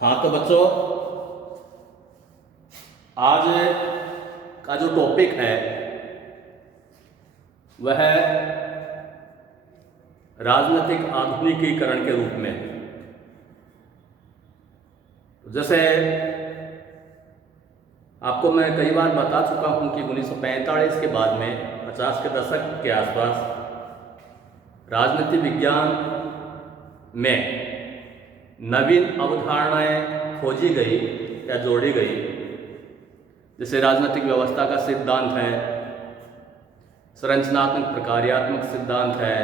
हाँ तो बच्चों, आज का जो टॉपिक है वह है राजनीतिक आधुनिकीकरण के रूप में। जैसे आपको मैं कई बार बता चुका हूं कि 1945 के बाद में 50 के दशक के आसपास राजनीति विज्ञान में नवीन अवधारणाएं खोजी गई या जोड़ी गई। जैसे राजनीतिक व्यवस्था का सिद्धांत है, संरचनात्मक प्रकार्यात्मक सिद्धांत है,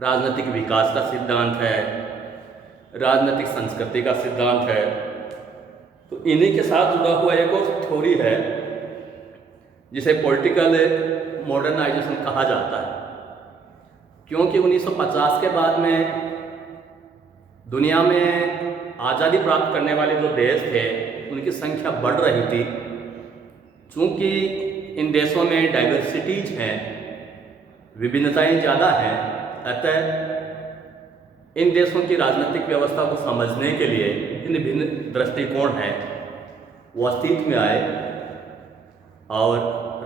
राजनीतिक विकास का सिद्धांत है, राजनीतिक संस्कृति का सिद्धांत है। तो इन्हीं के साथ जुड़ा हुआ एक और थ्योरी है जिसे पॉलिटिकल मॉडर्नाइजेशन कहा जाता है, क्योंकि 1950 के बाद में दुनिया में आज़ादी प्राप्त करने वाले जो देश थे उनकी संख्या बढ़ रही थी। चूँकि इन देशों में डाइवर्सिटीज हैं, विभिन्नताएं ज़्यादा हैं, अतः इन देशों की राजनीतिक व्यवस्था को समझने के लिए भिन्न भिन्न दृष्टिकोण हैं वो अस्तित्व में आए। और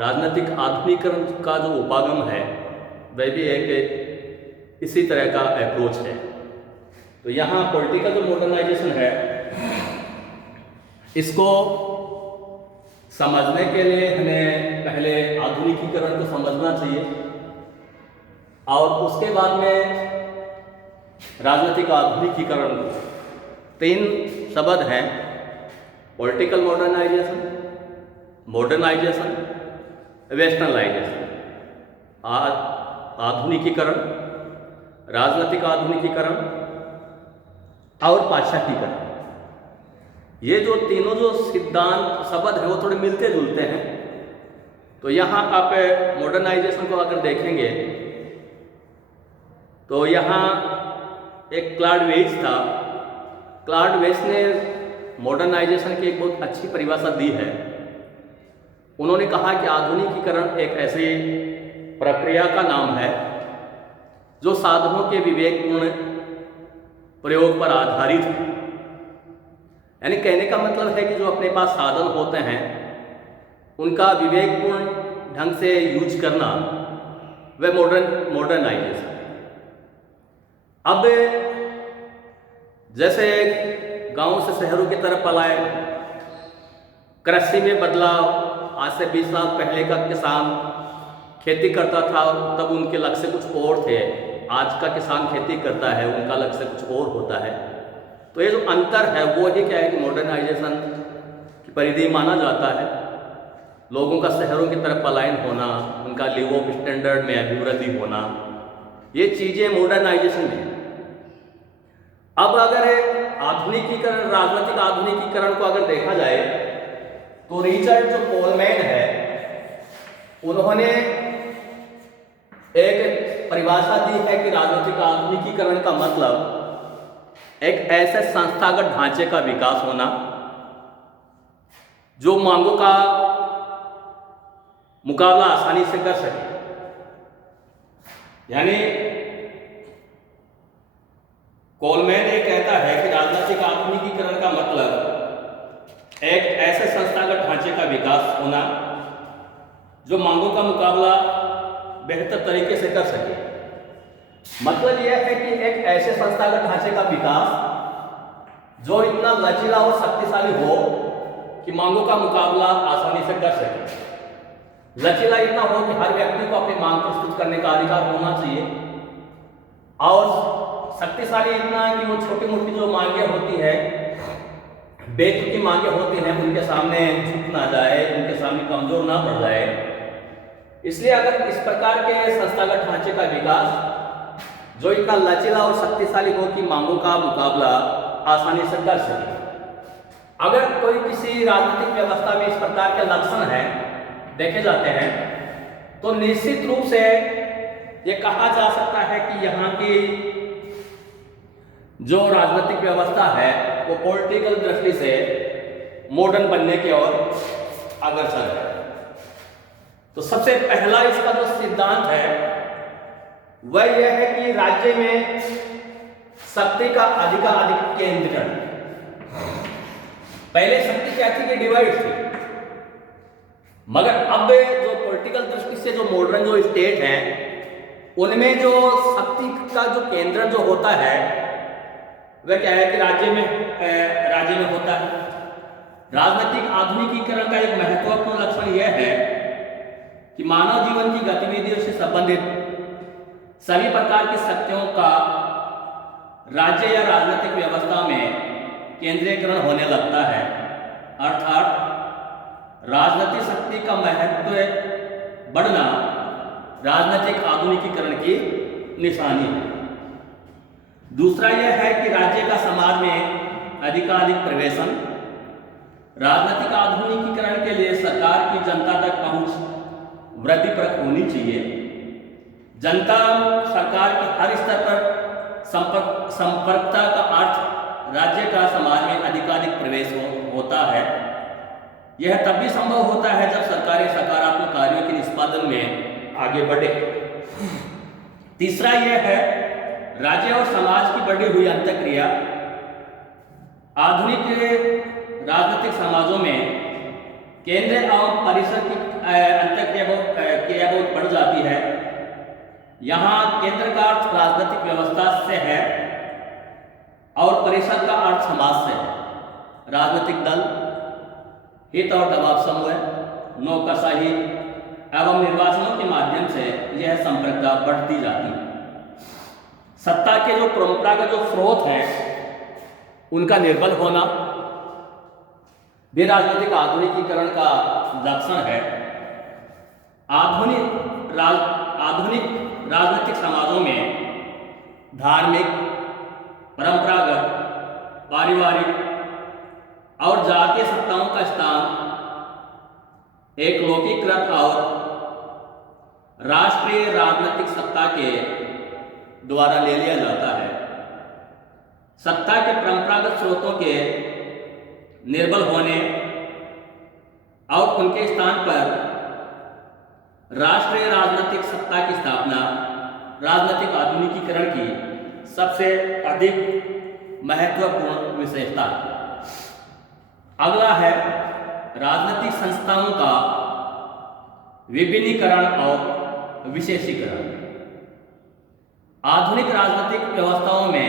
राजनीतिक आधुनिकीकरण का जो उपागम है वह भी एक इसी तरह का अप्रोच है। तो यहाँ पॉलिटिकल जो मॉडर्नाइजेशन है इसको समझने के लिए हमें पहले आधुनिकीकरण को समझना चाहिए और उसके बाद में राजनीतिक आधुनिकीकरण। 3 शब्द हैं: पॉलिटिकल मॉडर्नाइजेशन, मॉडर्नाइजेशन, वेस्टर्नाइजेशन। आधुनिकीकरण, राजनीतिक आधुनिकीकरण और पाश्चात्य। ये जो तीनों जो सिद्धांत शब्द हैं वो थोड़े मिलते जुलते हैं। तो यहाँ आप मॉडर्नाइजेशन को अगर देखेंगे तो यहाँ एक क्लॉड वेज था। क्लॉड वेज ने मॉडर्नाइजेशन की एक बहुत अच्छी परिभाषा दी है। उन्होंने कहा कि आधुनिकीकरण एक ऐसी प्रक्रिया का नाम है जो साधनों के विवेकपूर्ण प्रयोग पर आधारित है। यानी कहने का मतलब है कि जो अपने पास साधन होते हैं उनका विवेकपूर्ण ढंग से यूज करना, वह मॉडर्नाइजेशन। अब जैसे गांव से शहरों की तरफ पलायन, कृषि में बदलाव। आज से 20 साल पहले का किसान खेती करता था तब उनके लक्ष्य कुछ और थे, आज का किसान खेती करता है उनका लक्ष्य कुछ और होता है। तो ये जो अंतर है वो ही क्या है कि मॉडर्नाइजेशन की परिधि माना जाता है। लोगों का शहरों की तरफ पलायन होना, उनका लिव ऑफ स्टैंडर्ड में अभिवृद्धि होना, ये चीज़ें मॉडर्नाइजेशन में। अब अगर आधुनिकीकरण, राजनीतिक आधुनिकीकरण को अगर देखा जाए तो रिचर्ड जो कोलमैन है उन्होंने एक परिभाषा दी है कि राजनीतिक आधुनिकीकरण का मतलब एक ऐसे संस्थागत ढांचे का विकास होना जो मांगों का मुकाबला आसानी से कर सके। यानी कोलमैन ये कहता है कि राजनीतिक आधुनिकीकरण का मतलब एक ऐसे संस्थागत ढांचे का विकास होना जो मांगों का मुकाबला बेहतर तरीके से कर सके। मतलब यह है कि एक ऐसे संस्थागत ढांचे का विकास जो इतना लचीला और शक्तिशाली हो कि मांगों का मुकाबला आसानी से कर सके। लचीला इतना हो कि हर व्यक्ति को अपनी मांग प्रस्तुत करने का अधिकार होना चाहिए, और शक्तिशाली इतना है कि वो छोटी मोटी जो मांगे होती है, बेतुकी मांगे होती हैं, उनके सामने झुक ना जाए, उनके सामने कमजोर ना पड़ जाए। इसलिए अगर इस प्रकार के संस्थागत ढांचे का विकास जो इतना लचीला और शक्तिशाली हो कि मांगों का मुकाबला आसानी से कर सके। अगर कोई किसी राजनीतिक व्यवस्था में इस प्रकार के लक्षण हैं देखे जाते हैं तो निश्चित रूप से ये कहा जा सकता है कि यहाँ की जो राजनीतिक व्यवस्था है वो पॉलिटिकल दृष्टि से मॉडर्न बनने की ओर अग्रसर है। तो सबसे पहला इसका जो सिद्धांत है वह यह है कि राज्य में शक्ति का अधिकाधिक केंद्रीकरण। पहले शक्ति क्या थी कि डिवाइड थी, मगर अब जो पॉलिटिकल दृष्टि से जो मॉडर्न जो स्टेट है उनमें जो शक्ति का जो केंद्र जो होता है वह क्या है कि राज्य में होता है। राजनीतिक आधुनिकीकरण का एक महत्वपूर्ण लक्षण यह है कि मानव जीवन की गतिविधियों से संबंधित सभी प्रकार की शक्तियों का राज्य या राजनीतिक व्यवस्था में केंद्रीकरण होने लगता है, अर्थात राजनीतिक शक्ति का महत्व बढ़ना राजनीतिक आधुनिकीकरण की निशानी है। दूसरा यह है कि राज्य का समाज में अधिकाधिक प्रवेशन। राजनीतिक आधुनिकीकरण के लिए सरकार की जनता तक पहुंच वृद्धिपरक होनी चाहिए। जनता सरकार के हर स्तर पर संपर्कता का अर्थ राज्य का समाज में अधिकाधिक प्रवेश होता है। यह तब भी संभव होता है जब सरकारें सकारात्मक कार्यों के निष्पादन में आगे बढ़े। तीसरा यह है राज्य और समाज की बढ़ी हुई अंतःक्रिया। आधुनिक राजनीतिक समाजों में केंद्र एवं परिसर की अंतःक्रिया बहुत बढ़ जाती है। यहाँ केंद्र का अर्थ राजनीतिक व्यवस्था से है और परिषद का अर्थ समाज से है। राजनीतिक दल, हित और दबाव समूह, नौकरशाही एवं निर्वाचनों के माध्यम से यह संप्रभुता बढ़ती जाती है। सत्ता के जो परंपरागत जो स्रोत हैं उनका निर्बल होना भी राजनीतिक आधुनिकीकरण का लक्षण है। आधुनिक राजनीतिक समाजों में धार्मिक, परंपरागत, पारिवारिक और जातीय सत्ताओं का स्थान एक लोकीकृत और राष्ट्रीय राजनीतिक सत्ता के द्वारा ले लिया जाता है। सत्ता के परंपरागत स्रोतों के निर्बल होने और उनके स्थान पर राष्ट्रीय राजनीतिक सत्ता की स्थापना राजनीतिक आधुनिकीकरण की सबसे अधिक महत्वपूर्ण विशेषता। अगला है राजनीतिक संस्थाओं का विभिन्नीकरण और विशेषीकरण। आधुनिक राजनीतिक व्यवस्थाओं में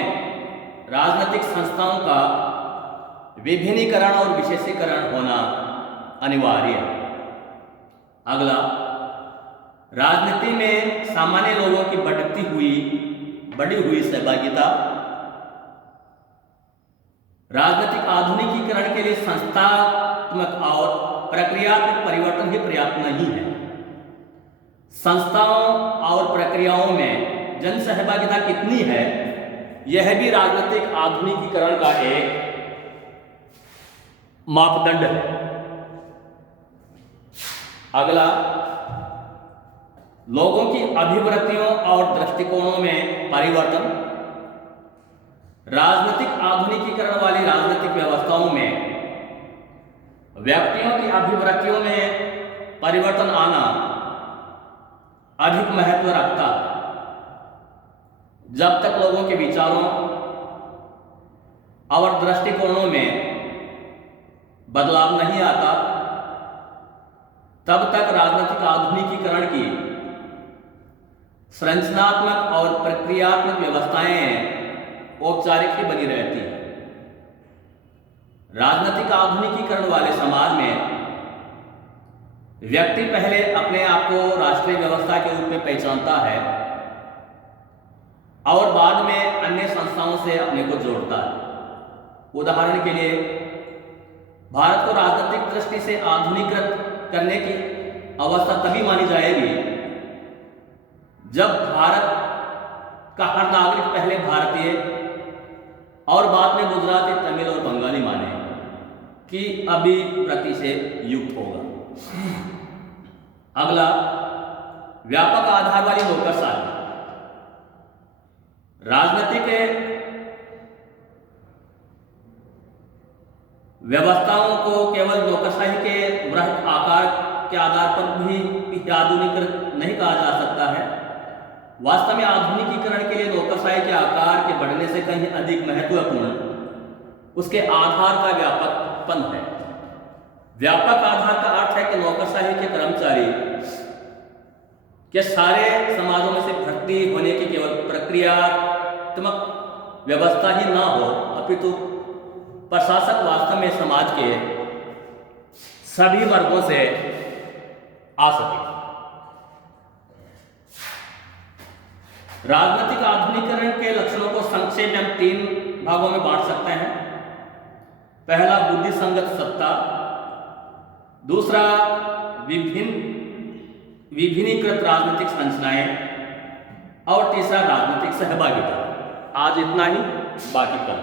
राजनीतिक संस्थाओं का विभिन्नीकरण और विशेषीकरण होना अनिवार्य है। अगला, राजनीति में सामान्य लोगों की बढ़ी हुई सहभागिता। राजनीतिक आधुनिकीकरण के लिए संस्थात्मक और प्रक्रियात्मक परिवर्तन ही पर्याप्त नहीं है। संस्थाओं और प्रक्रियाओं में जन सहभागिता कितनी है, यह भी राजनीतिक आधुनिकीकरण का एक मापदंड है। अगला, लोगों की अभिवृत्तियों और दृष्टिकोणों में परिवर्तन। राजनीतिक आधुनिकीकरण वाली राजनीतिक व्यवस्थाओं में व्यक्तियों की अभिवृत्तियों में परिवर्तन आना अधिक महत्व रखता है। जब तक लोगों के विचारों और दृष्टिकोणों में बदलाव नहीं आता, तब तक राजनीतिक आधुनिकीकरण की संरचनात्मक और प्रक्रियात्मक व्यवस्थाएं औपचारिक ही बनी रहती है। राजनीतिक आधुनिकीकरण वाले समाज में व्यक्ति पहले अपने आप को राष्ट्रीय व्यवस्था के रूप में पहचानता है और बाद में अन्य संस्थाओं से अपने को जोड़ता है। उदाहरण के लिए, भारत को राजनीतिक दृष्टि से आधुनिकीकृत करने की अवस्था तभी मानी जाएगी जब भारत का हर नागरिक पहले भारतीय और बाद में गुजराती, तमिल और बंगाली माने कि अभिप्रति से युक्त होगा। अगला, व्यापक आधार वाली नौकरशाही। राजनीतिक व्यवस्थाओं को केवल नौकरशाही के वृहत आकार के आधार पर भी आधुनिकीकृत नहीं कहा जा सकता है। वास्तव में आधुनिकीकरण के लिए नौकरशाही के आकार के बढ़ने से कहीं अधिक महत्वपूर्ण उसके आधार का व्यापकपन है। व्यापक आधार का अर्थ है कि नौकरशाही के कर्मचारी के सारे समाजों में से भर्ती होने की केवल प्रक्रियात्मक व्यवस्था ही ना हो, अपितु प्रशासक वास्तव में समाज के सभी वर्गों से आ सके। राजनीतिक आधुनिकीकरण के लक्षणों को संक्षेप में हम 3 भागों में बांट सकते हैं। पहला बुद्धि संगत सत्ता, दूसरा विभिन्नीकृत राजनीतिक संरचनाएं और तीसरा राजनीतिक सहभागिता। आज इतना ही, बाकी कल।